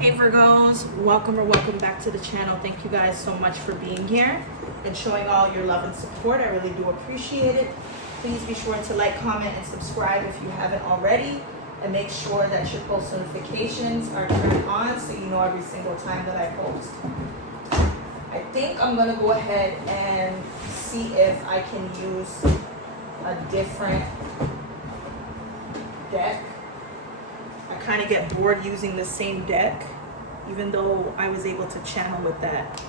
Hey Virgos, welcome or welcome back to the channel. Thank you guys so much for being here and showing all your love and support. I really do appreciate it. Please be sure to like, comment, and subscribe if you haven't already. And make sure that your post notifications are turned on so you know every single time that I post. I think I'm going to go ahead and see if I can use a different deck. I kind of get bored using the same deck, even though I was able to channel with that.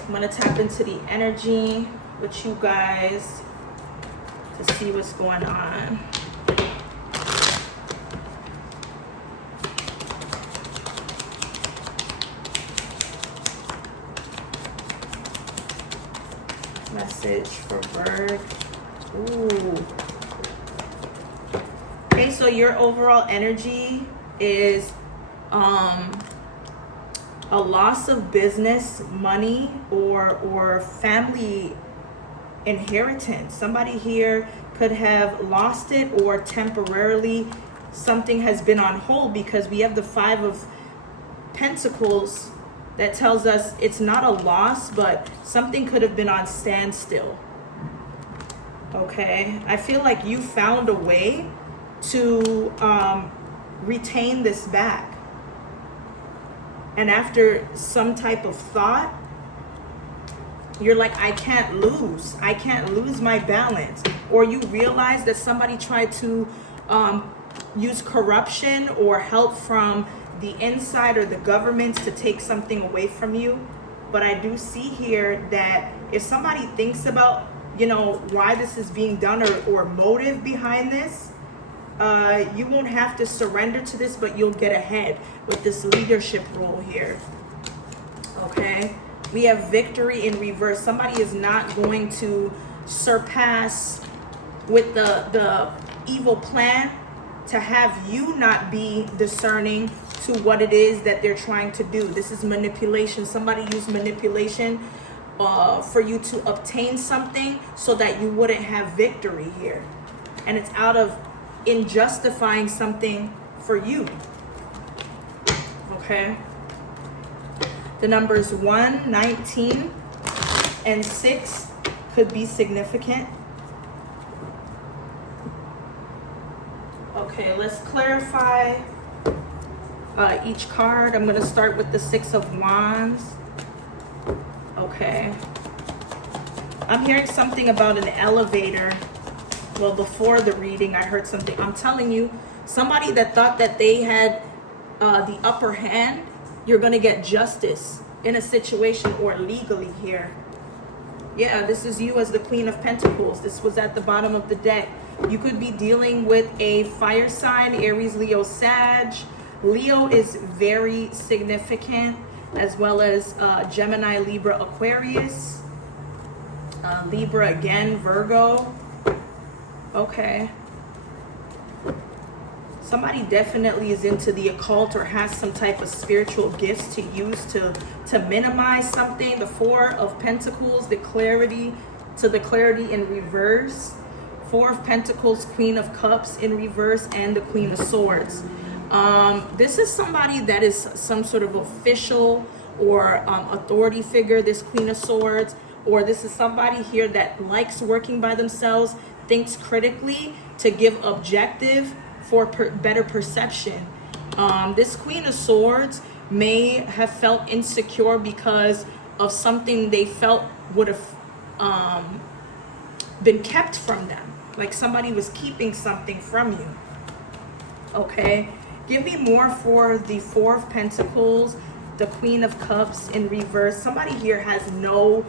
I'm going to tap into the energy with you guys to see what's going on. Message for Virg. Ooh. Okay, so your overall energy is a loss of business, money, or family inheritance. Somebody here could have lost it, or temporarily something has been on hold, because we have the Five of Pentacles that tells us it's not a loss, but something could have been on standstill. Okay, I feel like you found a way to retain this back, and after some type of thought, you're like, I can't lose my balance. Or you realize that somebody tried to use corruption or help from the inside or the government to take something away from you. But I do see here that if somebody thinks about, you know, why this is being done, or motive behind this, you won't have to surrender to this, but you'll get ahead with this leadership role here. Okay, we have victory in reverse. Somebody is not going to surpass with the evil plan to have you not be discerning to what it is that they're trying to do. This is manipulation. Somebody used manipulation for you to obtain something so that you wouldn't have victory here. And it's out of in justifying something for you. Okay. The numbers 1, 19, and 6 could be significant. Okay, let's clarify each card. I'm going to start with the Six of Wands. Okay. I'm hearing something about an elevator. Well, before the reading, I heard something. I'm telling you, somebody that thought that they had the upper hand, you're going to get justice in a situation, or legally here. Yeah, this is you as the Queen of Pentacles. This was at the bottom of the deck. You could be dealing with a fire sign, Aries, Leo, Sag. Leo is very significant, as well as Gemini, Libra, Aquarius. Libra again, Virgo. Okay. Somebody definitely is into the occult or has some type of spiritual gifts to use to minimize something. The Four of Pentacles, the clarity in reverse. Four of Pentacles, Queen of Cups in reverse, and the Queen of Swords. This is somebody that is some sort of official or authority figure, this Queen of Swords. Or this is somebody here that likes working by themselves, thinks critically to give objective for better perception. This Queen of Swords may have felt insecure because of something they felt would have been kept from them. Like somebody was keeping something from you. Okay, give me more for the Four of Pentacles, the Queen of Cups in reverse. Somebody here has no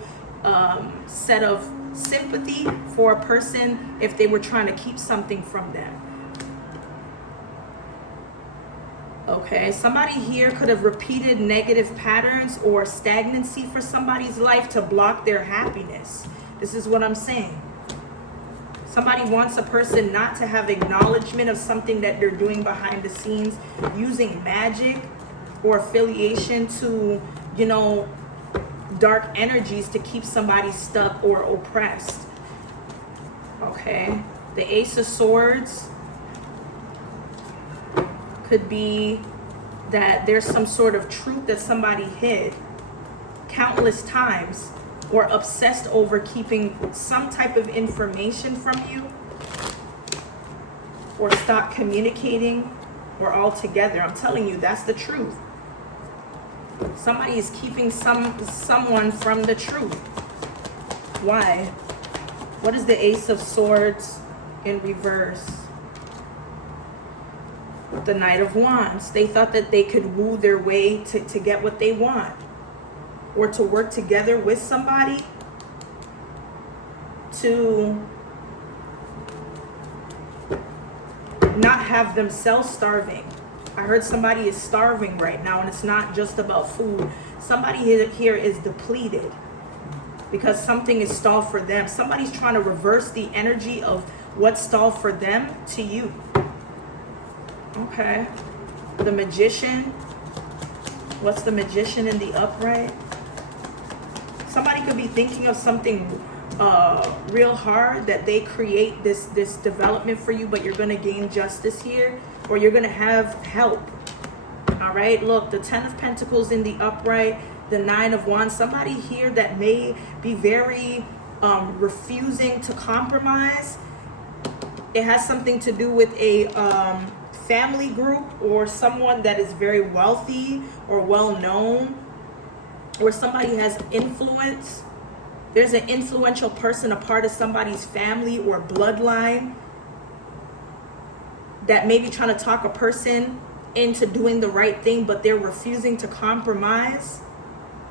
set of sympathy for a person if they were trying to keep something from them. Okay, somebody here could have repeated negative patterns or stagnancy for somebody's life to block their happiness. This is what I'm saying. Somebody wants a person not to have acknowledgement of something that they're doing behind the scenes, using magic or affiliation to, you know, dark energies to keep somebody stuck or oppressed. Okay, the Ace of Swords could be that there's some sort of truth that somebody hid countless times or obsessed over keeping some type of information from you, or stop communicating, or altogether. I'm telling you, that's the truth. Somebody is keeping someone from the truth. Why? What is the Ace of Swords in reverse? The Knight of Wands. They thought that they could woo their way to get what they want, or to work together with somebody to not have themselves starving. I heard somebody is starving right now, and it's not just about food. Somebody here is depleted because something is stalled for them. Somebody's trying to reverse the energy of what's stalled for them to you. Okay. The Magician. What's the Magician in the upright? Somebody could be thinking of something real hard, that they create this development for you, but you're going to gain justice here, or you're going to have help. All right, look, the 10 of Pentacles in the upright, the 9 of Wands. Somebody here that may be very refusing to compromise. It has something to do with a family group, or someone that is very wealthy or well known, or somebody has influence. There's an influential person, a part of somebody's family or bloodline, that may be trying to talk a person into doing the right thing, but they're refusing to compromise.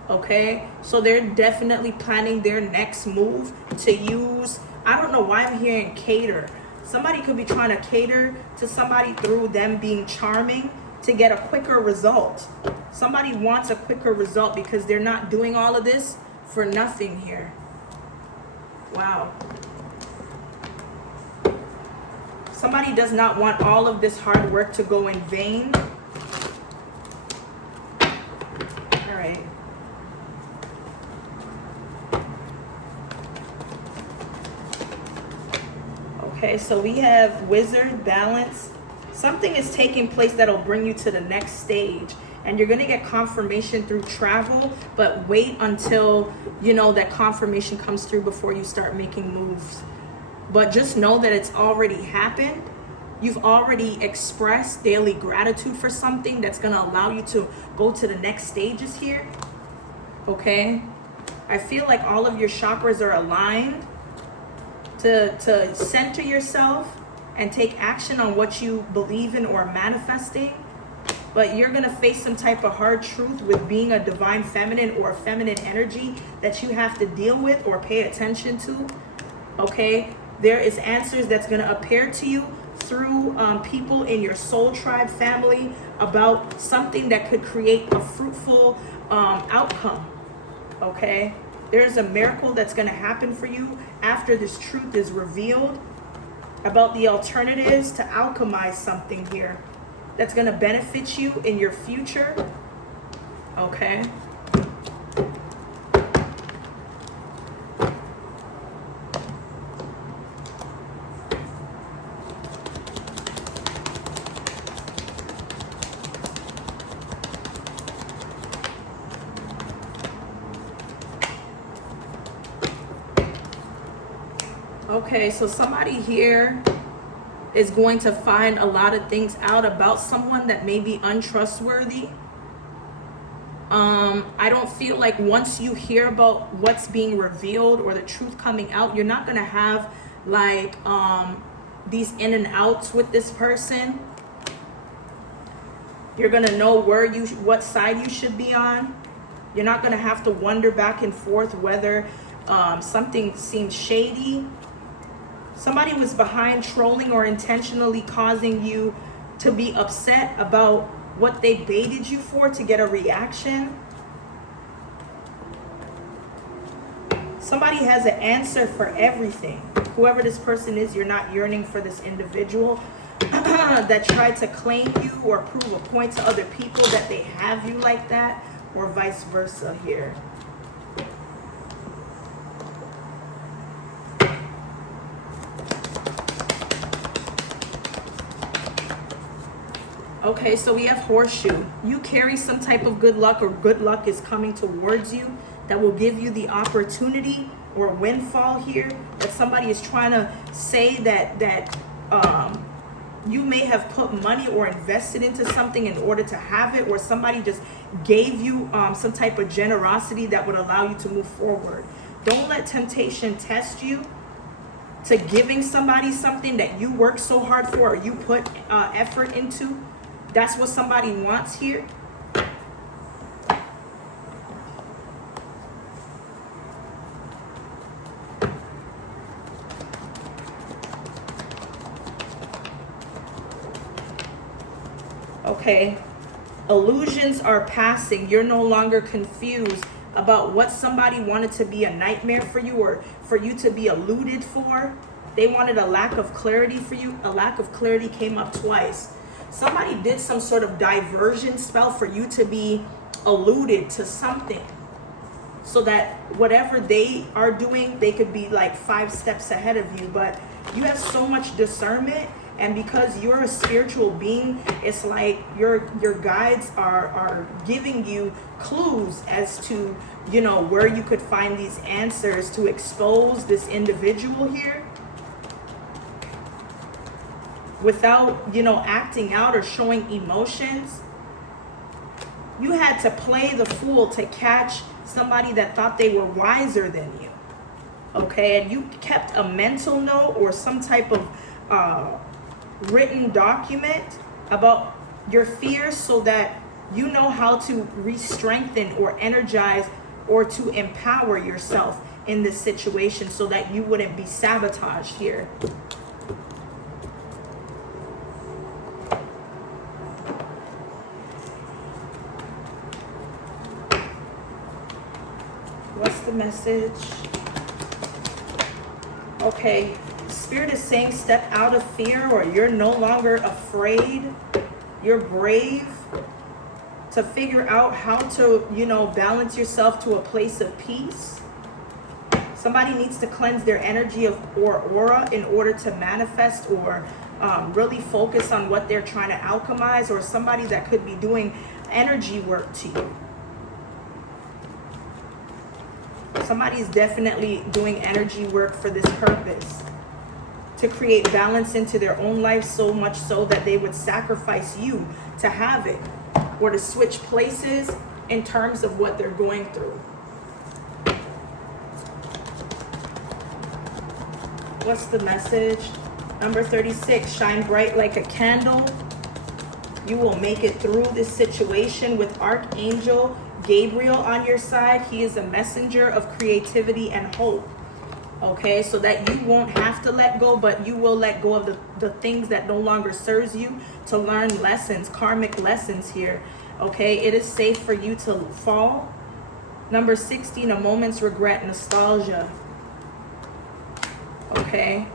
Okay, so they're definitely planning their next move to use, I don't know why I'm hearing cater. Somebody could be trying to cater to somebody through them being charming to get a quicker result. Somebody wants a quicker result because they're not doing all of this for nothing here. Wow. Somebody does not want all of this hard work to go in vain. All right. Okay, so we have Wizard, Balance. Something is taking place that'll bring you to the next stage. And you're going to get confirmation through travel, but wait until, you know, that confirmation comes through before you start making moves. But just know that it's already happened. You've already expressed daily gratitude for something that's going to allow you to go to the next stages here. Okay? I feel like all of your chakras are aligned to center yourself and take action on what you believe in or manifesting. But you're going to face some type of hard truth with being a divine feminine or a feminine energy that you have to deal with or pay attention to. Okay? There is answers that's going to appear to you through people in your soul tribe family about something that could create a fruitful outcome. Okay? There's a miracle that's going to happen for you after this truth is revealed about the alternatives to alchemize something here that's going to benefit you in your future. Okay. Okay, so somebody here is going to find a lot of things out about someone that may be untrustworthy. I don't feel like once you hear about what's being revealed or the truth coming out, you're not going to have like these in and outs with this person. You're going to know what side you should be on. You're not going to have to wonder back and forth whether something seems shady. Somebody was behind trolling or intentionally causing you to be upset about what they baited you for to get a reaction. Somebody has an answer for everything. Whoever this person is, you're not yearning for this individual that tried to claim you or prove a point to other people that they have you like that, or vice versa here. Okay, so we have horseshoe. You carry some type of good luck, or good luck is coming towards you that will give you the opportunity or windfall here. That somebody is trying to say that you may have put money or invested into something in order to have it, or somebody just gave you some type of generosity that would allow you to move forward. Don't let temptation test you to giving somebody something that you work so hard for, or you put effort into. That's what somebody wants here. Okay, illusions are passing. You're no longer confused about what somebody wanted to be a nightmare for you, or for you to be eluded for. They wanted a lack of clarity for you. A lack of clarity came up twice. Somebody did some sort of diversion spell for you to be alluded to something, so that whatever they are doing, they could be like 5 steps ahead of you. But you have so much discernment, and because you're a spiritual being, it's like your guides are giving you clues as to, you know, where you could find these answers to expose this individual here, without, you know, acting out or showing emotions. You had to play the fool to catch somebody that thought they were wiser than you. Okay, and you kept a mental note or some type of written document about your fears, so that you know how to re-strengthen or energize or to empower yourself in this situation, so that you wouldn't be sabotaged here. What's the message? Okay, Spirit is saying step out of fear, or you're no longer afraid. You're brave to figure out how to, you know, balance yourself to a place of peace. Somebody needs to cleanse their energy or aura in order to manifest, or really focus on what they're trying to alchemize, or somebody that could be doing energy work to you. Somebody's definitely doing energy work for this purpose, to create balance into their own life, so much so that they would sacrifice you to have it, or to switch places in terms of what they're going through. What's the message? Number 36, shine bright like a candle. You will make it through this situation with Archangel Gabriel on your side. He is a messenger of creativity and hope. Okay, so that you won't have to let go, but you will let go of the things that no longer serves you, to learn lessons, karmic lessons here. Okay, it is safe for you to fall. Number 16, a moment's regret, nostalgia. Okay,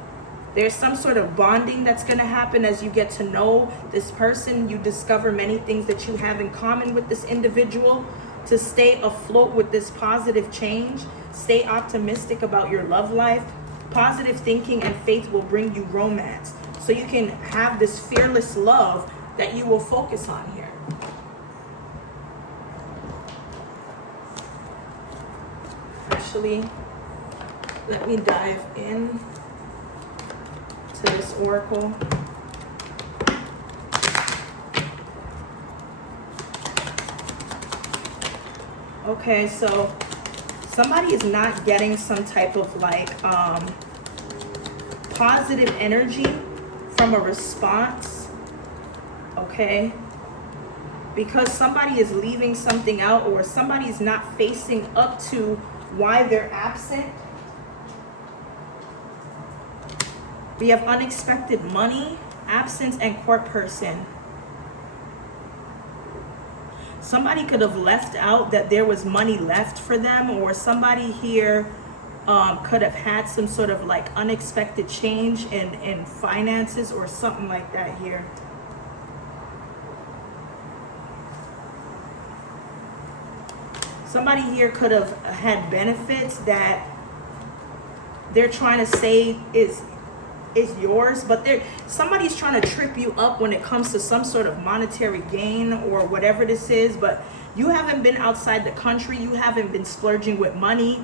there's some sort of bonding that's going to happen as you get to know this person. You discover many things that you have in common with this individual. To stay afloat with this positive change, stay optimistic about your love life. Positive thinking and faith will bring you romance, so you can have this fearless love that you will focus on here. Actually, let me dive in to this oracle. Okay, so somebody is not getting some type of like positive energy from a response. Okay, because somebody is leaving something out, or somebody is not facing up to why they're absent. We have unexpected money, absence, and court person. Somebody could have left out that there was money left for them, or somebody here could have had some sort of like unexpected change in finances or something like that here. Somebody here could have had benefits that they're trying to say is is yours, but somebody's trying to trip you up when it comes to some sort of monetary gain or whatever this is. But you haven't been outside the country, you haven't been splurging with money.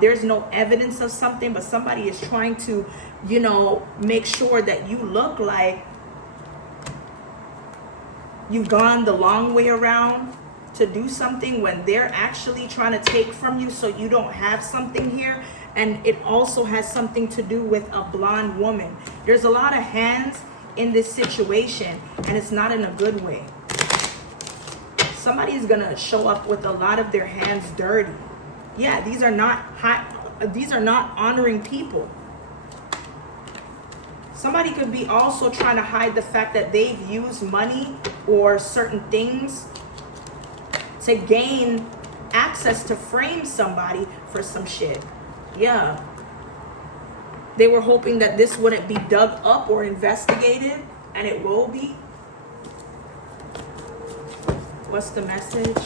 There's no evidence of something, but somebody is trying to, you know, make sure that you look like you've gone the long way around to do something when they're actually trying to take from you so you don't have something here. And it also has something to do with a blonde woman. There's a lot of hands in this situation, and it's not in a good way. Somebody's gonna show up with a lot of their hands dirty. Yeah, these are not honoring people. Somebody could be also trying to hide the fact that they've used money or certain things to gain access to frame somebody for some shit. Yeah. They were hoping that this wouldn't be dug up or investigated, and it will be. What's the message?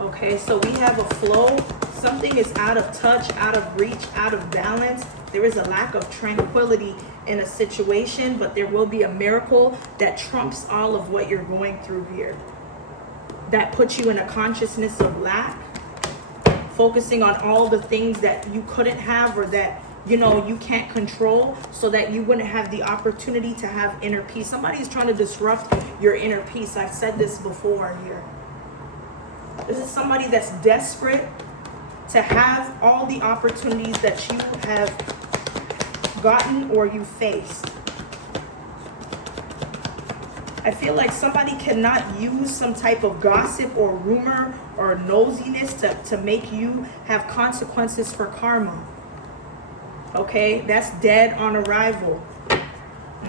Okay, so we have a flow. Something is out of touch, out of reach, out of balance. There is a lack of tranquility in a situation, but there will be a miracle that trumps all of what you're going through here. That puts you in a consciousness of lack, focusing on all the things that you couldn't have or that, you know, you can't control, so that you wouldn't have the opportunity to have inner peace. Somebody's trying to disrupt your inner peace. I've said this before here. This is somebody that's desperate to have all the opportunities that you have gotten or you faced. I feel like somebody cannot use some type of gossip or rumor or nosiness to make you have consequences for karma. Okay, that's dead on arrival.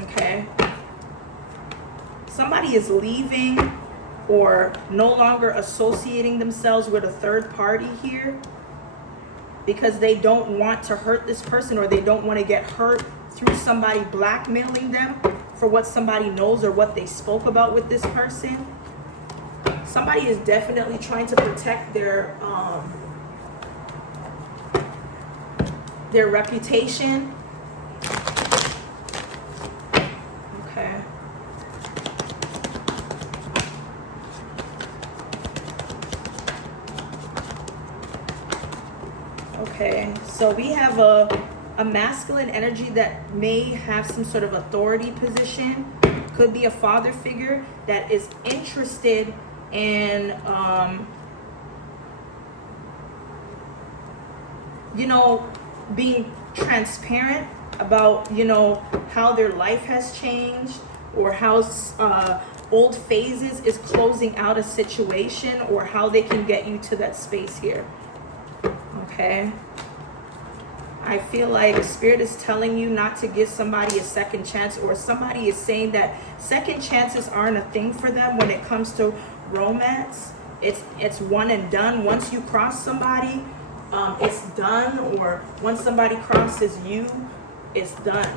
Okay. Somebody is leaving or no longer associating themselves with a third party here because they don't want to hurt this person, or they don't want to get hurt through somebody blackmailing them for what somebody knows or what they spoke about with this person. Somebody is definitely trying to protect their reputation. Okay. Okay, so we have a masculine energy that may have some sort of authority position. Could be a father figure that is interested in, you know, being transparent about, you know, how their life has changed, or how old phases is closing out a situation, or how they can get you to that space here. Okay. I feel like Spirit is telling you not to give somebody a second chance, or somebody is saying that second chances aren't a thing for them when it comes to romance. It's one and done. Once you cross somebody, it's done. Or once somebody crosses you, it's done.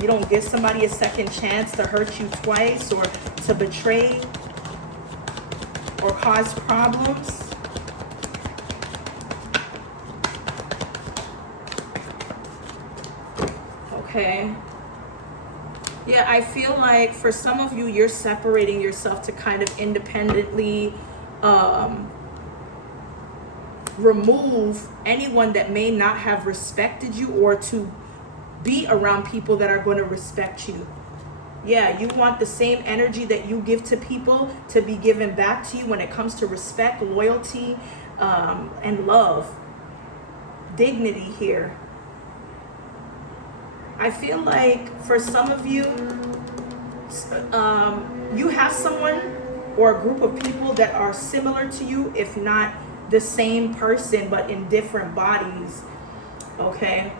You don't give somebody a second chance to hurt you twice, or to betray, or cause problems. Okay. Yeah, I feel like for some of you, you're separating yourself to kind of independently remove anyone that may not have respected you, or to be around people that are going to respect you. Yeah, you want the same energy that you give to people to be given back to you when it comes to respect, loyalty, and love. Dignity here. I feel like for some of you, you have someone or a group of people that are similar to you, if not the same person, but in different bodies. Okay.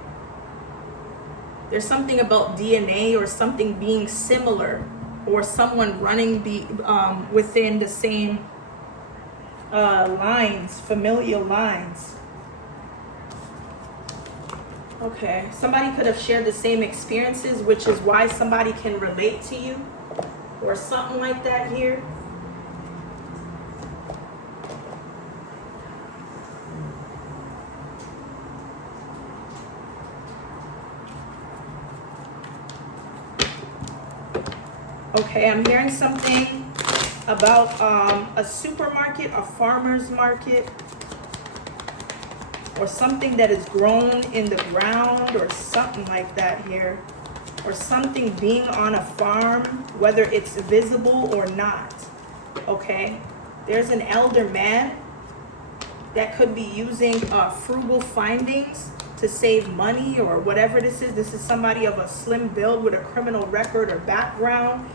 There's something about DNA or something being similar, or someone running within the same lines, familial lines. Okay, somebody could have shared the same experiences, which is why somebody can relate to you, or something like that here. Okay, I'm hearing something about a supermarket, a farmer's market, or something that is grown in the ground or something like that here. Or something being on a farm, whether it's visible or not. Okay, there's an elder man that could be using frugal findings to save money or whatever this is. This is somebody of a slim build with a criminal record or background.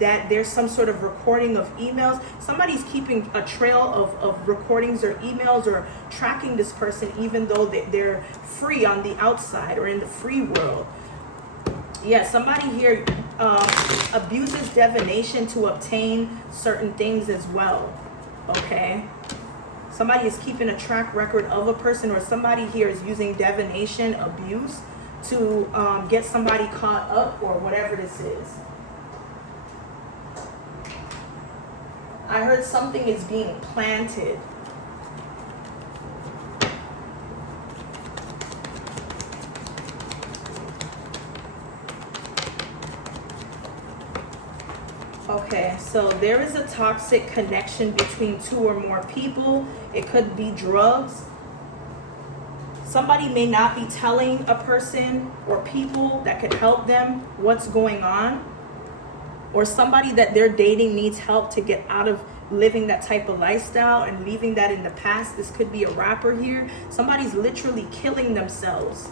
That there's some sort of recording of emails. Somebody's keeping a trail of recordings or emails or tracking this person even though they're free on the outside or in the free world. Yeah, somebody here abuses divination to obtain certain things as well. Okay? Somebody is keeping a track record of a person, or somebody here is using divination abuse to get somebody caught up or whatever this is. I heard something is being planted. Okay, so there is a toxic connection between two or more people. It could be drugs. Somebody may not be telling a person or people that could help them what's going on. Or somebody that they're dating needs help to get out of living that type of lifestyle and leaving that in the past. This could be a rapper here. Somebody's literally killing themselves.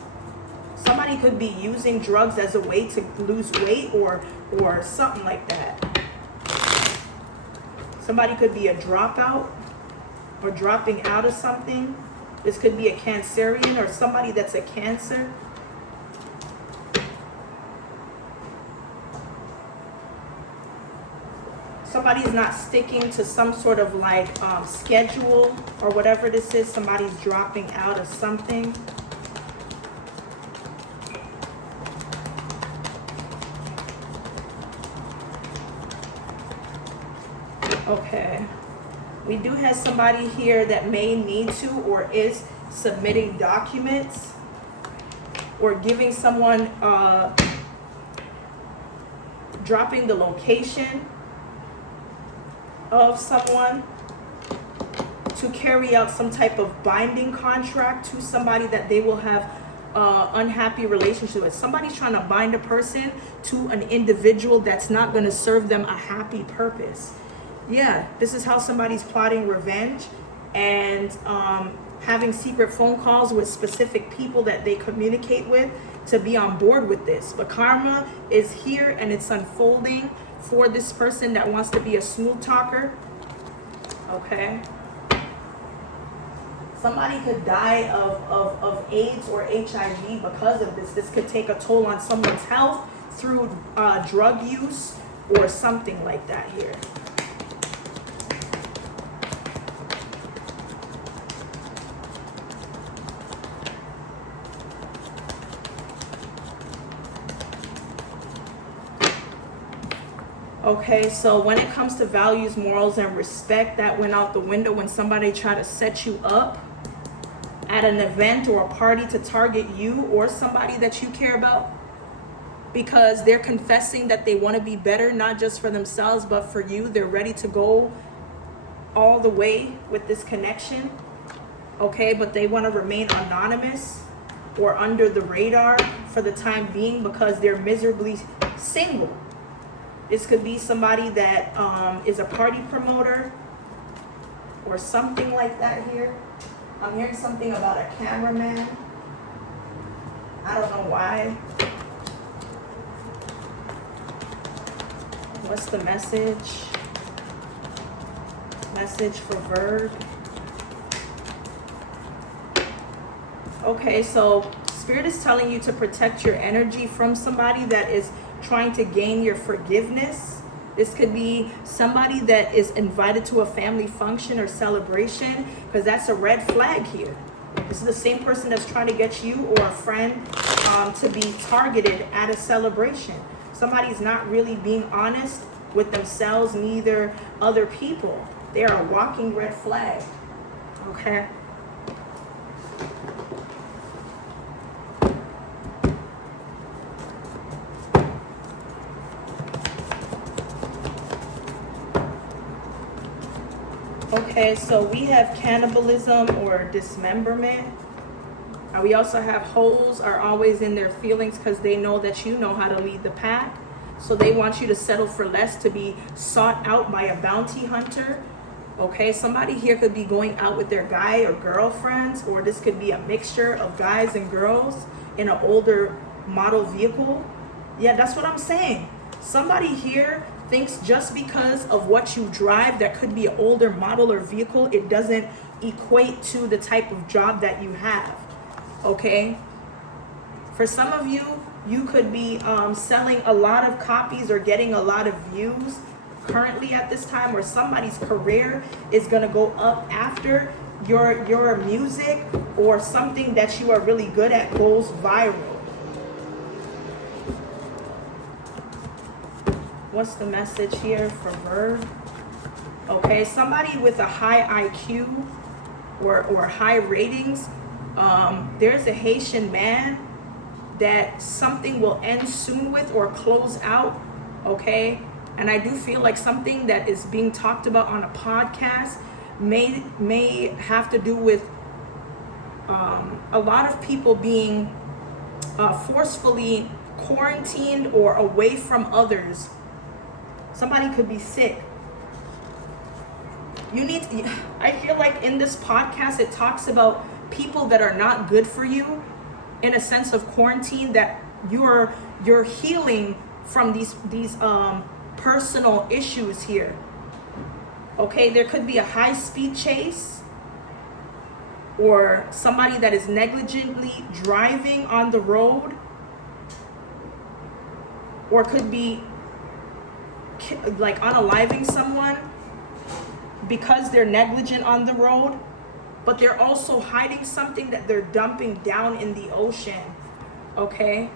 Somebody could be using drugs as a way to lose weight or something like that. Somebody could be a dropout or dropping out of something. This could be a Cancerian or somebody that's a Cancer. Somebody's not sticking to some sort of like schedule or whatever this is. Somebody's dropping out of something. Okay. We do have somebody here that may need to or is submitting documents or giving someone, dropping the location of someone to carry out some type of binding contract to somebody that they will have unhappy relationship with. Somebody's trying to bind a person to an individual that's not going to serve them a happy purpose. Yeah, this is how somebody's plotting revenge and having secret phone calls with specific people that they communicate with to be on board with this. But karma is here and it's unfolding for this person that wants to be a smooth talker. Okay. Somebody could die of AIDS or HIV because of this. This could take a toll on someone's health through drug use or something like that here. Okay, so when it comes to values, morals, and respect, that went out the window when somebody tried to set you up at an event or a party to target you or somebody that you care about because they're confessing that they want to be better, not just for themselves, but for you. They're ready to go all the way with this connection, okay, but they want to remain anonymous or under the radar for the time being because they're miserably single. This could be somebody that is a party promoter or something like that here. I'm hearing something about a cameraman. I don't know why. What's the message? Message for Verb. Okay, so Spirit is telling you to protect your energy from somebody that is trying to gain your forgiveness. This could be somebody that is invited to a family function or celebration, because that's a red flag here. This is the same person that's trying to get you or a friend to be targeted at a celebration. Somebody's not really being honest with themselves, neither other people. They are a walking red flag. Okay. Okay, so we have cannibalism or dismemberment. And we also have hoes are always in their feelings because they know that you know how to lead the pack. So they want you to settle for less, to be sought out by a bounty hunter. Okay, somebody here could be going out with their guy or girlfriends, or this could be a mixture of guys and girls in an older model vehicle. Yeah, that's what I'm saying. Somebody here thinks just because of what you drive, that could be an older model or vehicle, it doesn't equate to the type of job that you have. Okay? For some of you, you could be selling a lot of copies or getting a lot of views currently at this time, where somebody's career is going to go up after your music or something that you are really good at goes viral. What's the message here for Verb? Okay, somebody with a high IQ or high ratings, there's a Haitian man that something will end soon with or close out, okay? And I do feel like something that is being talked about on a podcast may have to do with a lot of people being forcefully quarantined or away from others. Somebody could be sick. I feel like in this podcast it talks about people that are not good for you, in a sense of quarantine, that you're healing from these personal issues here. Okay, there could be a high-speed chase, or somebody that is negligently driving on the road, or could be like unaliving someone because they're negligent on the road, but they're also hiding something that they're dumping down in the ocean. Okay?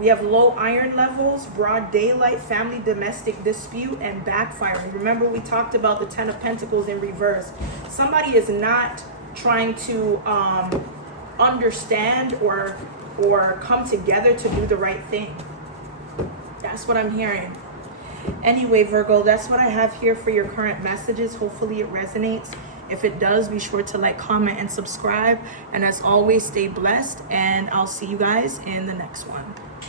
We have low iron levels, broad daylight, family domestic dispute, and backfiring. Remember, we talked about the 10 of Pentacles in reverse. Somebody is not trying to understand or come together to do the right thing. That's what I'm hearing. Anyway, Virgo, that's what I have here for your current messages. Hopefully it resonates. If it does, be sure to like, comment, and subscribe. And as always, stay blessed. And I'll see you guys in the next one.